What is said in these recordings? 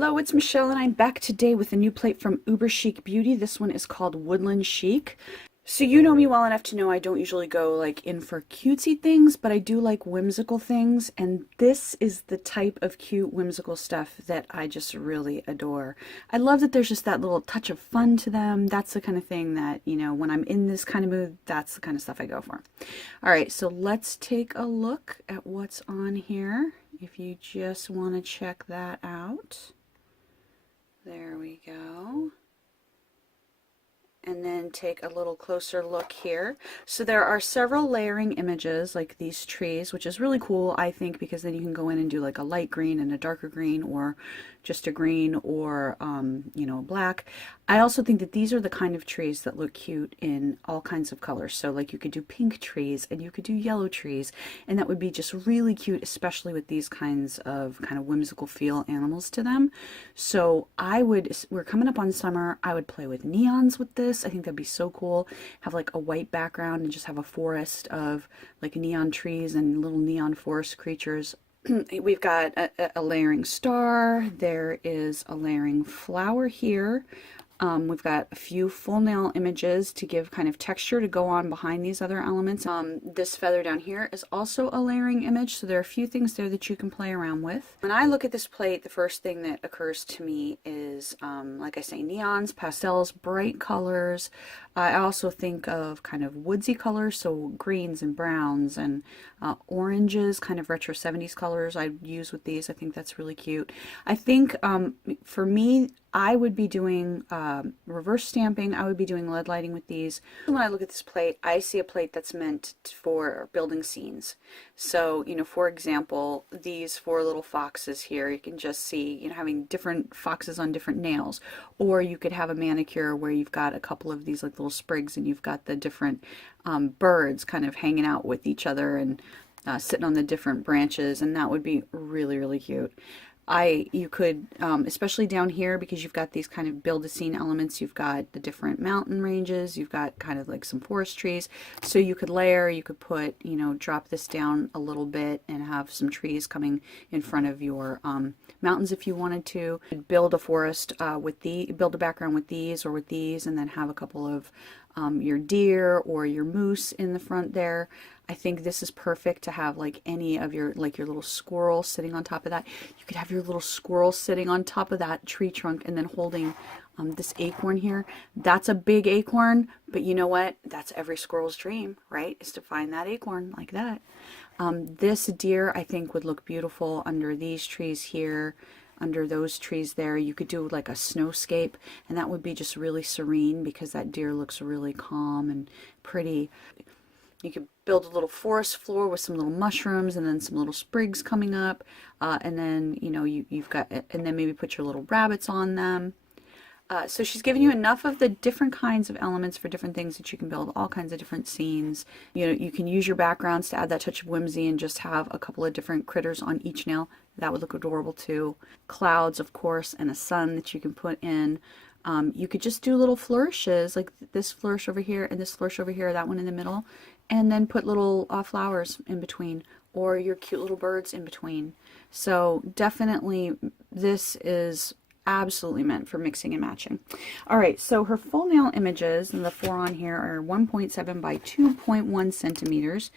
Hello, it's Michelle and I'm back today with a new plate from UberChic Beauty. This one is called Woodland Chic. So you know me well enough to know I don't usually go like in for cutesy things, but I do like whimsical things, and this is the type of cute whimsical stuff that I just really adore. I love that there's just that little touch of fun to them. That's the kind of thing that, you know, when I'm in this kind of mood, that's the kind of stuff I go for. All right, so let's take a look at what's on here. If you just want to check that out. There we go. And then take a little closer look here. So there are several layering images like these trees, which is really cool, I think, because then you can go in and do like a light green and a darker green, or just a green, or you know, black. I also think that these are the kind of trees that look cute in all kinds of colors. So like you could do pink trees and you could do yellow trees, and that would be just really cute, especially with these kinds of kind of whimsical feel animals to them. So we're coming up on summer, I would play with neons with this. I think that'd be so cool. Have like a white background and just have a forest of like neon trees and little neon forest creatures. We've got a layering star. There is a layering flower here. We've got a few full nail images to give kind of texture to go on behind these other elements. This feather down here is also a layering image, so there are a few things there that you can play around with. When I look at this plate, the first thing that occurs to me is, like I say, neons, pastels, bright colors. I also think of kind of woodsy colors, so greens and browns and oranges, kind of retro 70s colors I use with these. I think that's really cute. I think for me, I would be doing reverse stamping. I would be doing lead lighting with these. When I look at this plate, I see a plate that's meant for building scenes. So, you know, for example, these four little foxes here, you can just see, you know, having different foxes on different nails. Or you could have a manicure where you've got a couple of these like little sprigs and you've got the different birds kind of hanging out with each other and sitting on the different branches, and that would be really, really cute. You could, especially down here, because you've got these kind of build-a-scene elements, you've got the different mountain ranges, you've got kind of like some forest trees, so you could layer, you could put, you know, drop this down a little bit and have some trees coming in front of your mountains if you wanted to. Build a forest build a background with these or with these, and then have a couple of your deer or your moose in the front there. I think this is perfect to have like any of your, like your little squirrel sitting on top of that. You could have your little squirrel sitting on top of that tree trunk and then holding this acorn here. That's a big acorn, but you know what? That's every squirrel's dream, right? Is to find that acorn like that. This deer I think would look beautiful under these trees here, under those trees there. You could do like a snowscape, and that would be just really serene because that deer looks really calm and pretty. You could build a little forest floor with some little mushrooms and then some little sprigs coming up, and then, you know, you've got, and then maybe put your little rabbits on them. So she's given you enough of the different kinds of elements for different things that you can build all kinds of different scenes. You know, you can use your backgrounds to add that touch of whimsy and just have a couple of different critters on each nail. That would look adorable too. Clouds, of course, and a sun that you can put in. You could just do little flourishes, like this flourish over here and this flourish over here, that one in the middle, and then put little flowers in between, or your cute little birds in between. So definitely this is absolutely meant for mixing and matching. All right, so her full nail images, and the four on here, are 1.7 by 2.1 centimeters.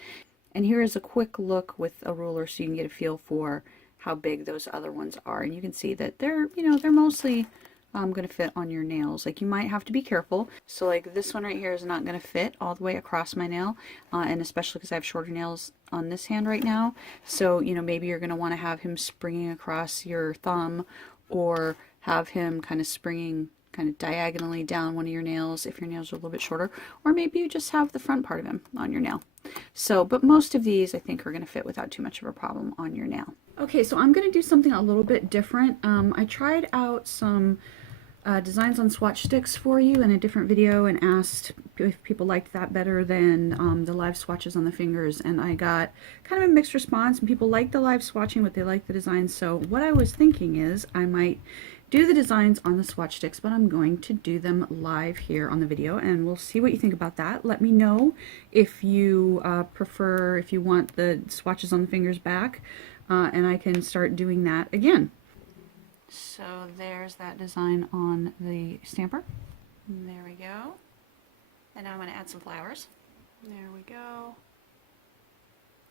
And here is a quick look with a ruler so you can get a feel for how big those other ones are. And you can see that they're, you know, they're mostly going to fit on your nails. Like, you might have to be careful. So like this one right here is not going to fit all the way across my nail, and especially because I have shorter nails on this hand right now. So, you know, maybe you're going to want to have him springing across your thumb, or have him kind of springing kind of diagonally down one of your nails if your nails are a little bit shorter, or maybe you just have the front part of him on your nail. So, but most of these I think are going to fit without too much of a problem on your nail. Okay, so I'm going to do something a little bit different. I tried out some designs on swatch sticks for you in a different video and asked if people liked that better than the live swatches on the fingers, and I got kind of a mixed response, and people liked the live swatching but they liked the designs. So what I was thinking is I might do the designs on the swatch sticks, but I'm going to do them live here on the video, and we'll see what you think about that. Let me know if you prefer, if you want the swatches on the fingers back, and I can start doing that again. So there's that design on the stamper. And there we go. And now I'm going to add some flowers. There we go.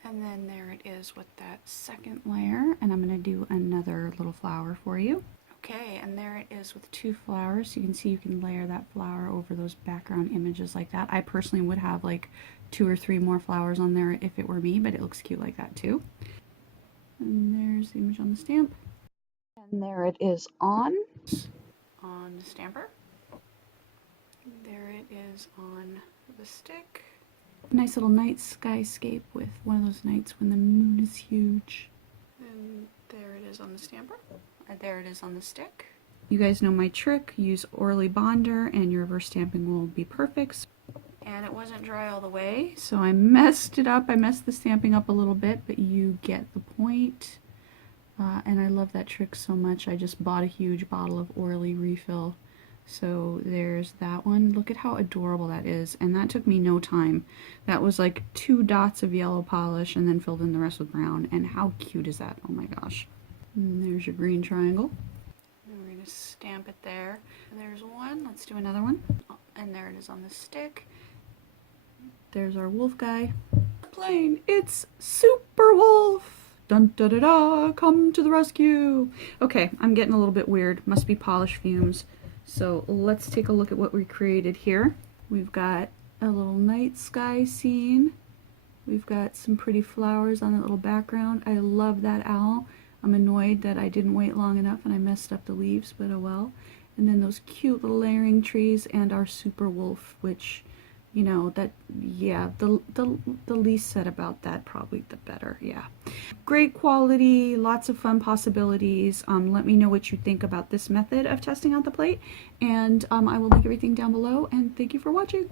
And then there it is with that second layer. And I'm going to do another little flower for you. Okay, and there it is with 2 flowers. You can see you can layer that flower over those background images like that. I personally would have like 2 or 3 more flowers on there if it were me, but it looks cute like that too. And there's the image on the stamp. And there it is on the stamper. There it is on the stick. Nice little night skyscape with one of those nights when the moon is huge. And there it is on the stamper. There it is on the stick. You guys know my trick. Use Orly Bonder and your reverse stamping will be perfect. And it wasn't dry all the way, so I messed it up. I messed the stamping up a little bit, but you get the point. And I love that trick so much. I just bought a huge bottle of Orly refill. So there's that one. Look at how adorable that is. And that took me no time. That was like 2 dots of yellow polish and then filled in the rest with brown. And how cute is that? Oh my gosh. And there's your green triangle. And we're going to stamp it there. And there's one. Let's do another one. And there it is on the stick. There's our wolf guy. Plane. It's Super Wolf. Dun da da da. Come to the rescue. Okay, I'm getting a little bit weird. Must be polish fumes. So let's take a look at what we created here. We've got a little night sky scene. We've got some pretty flowers on that little background. I love that owl. I'm annoyed that I didn't wait long enough and I messed up the leaves, but oh well. And then those cute little layering trees and our super wolf, which, you know, that, yeah, the least said about that, probably the better, yeah. Great quality, lots of fun possibilities. Let me know what you think about this method of testing out the plate, and I will link everything down below, and thank you for watching.